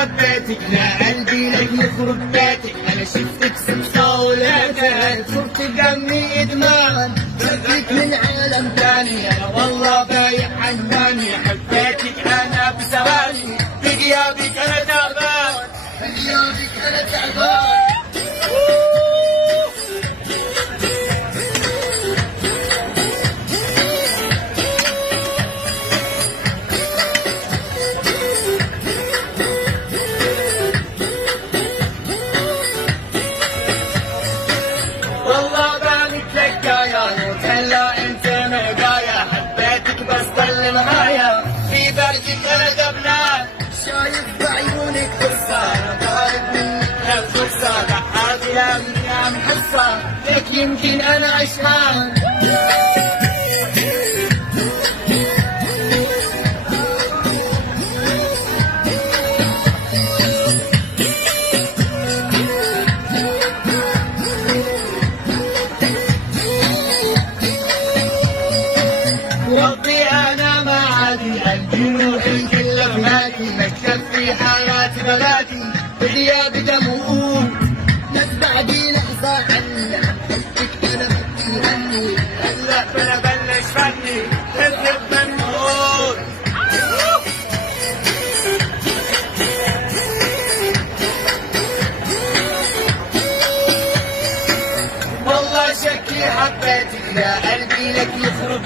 حبيتك لا قلبي لك يخرب بيتك، انا شفتك سمسولتك صرت دمي ادمان، بدك من عالم تاني انا والله بايع عناني، حبيتك انا بثواني بغيابك انا تعبان، بغيابك انا تعبان. والله بالك لكايا وكلا انت مهدايا، حبيتك بس ضل معايا في برجك انا دبلان، شايف بعيونك قصة انا طالب منك هالفرصة، بعد يا من يا محصة لك يمكن انا عشقان. ربي انا ما عادي قلبي روحي كله بمالي، مكتب في حياة بلادي بغياب دموع، تتبعدي لحظة عني عن حبك انا بدي عني، هلا بلا بلش فني تذهب منور. والله شكلي حبيتك يا قلبي لك يخرب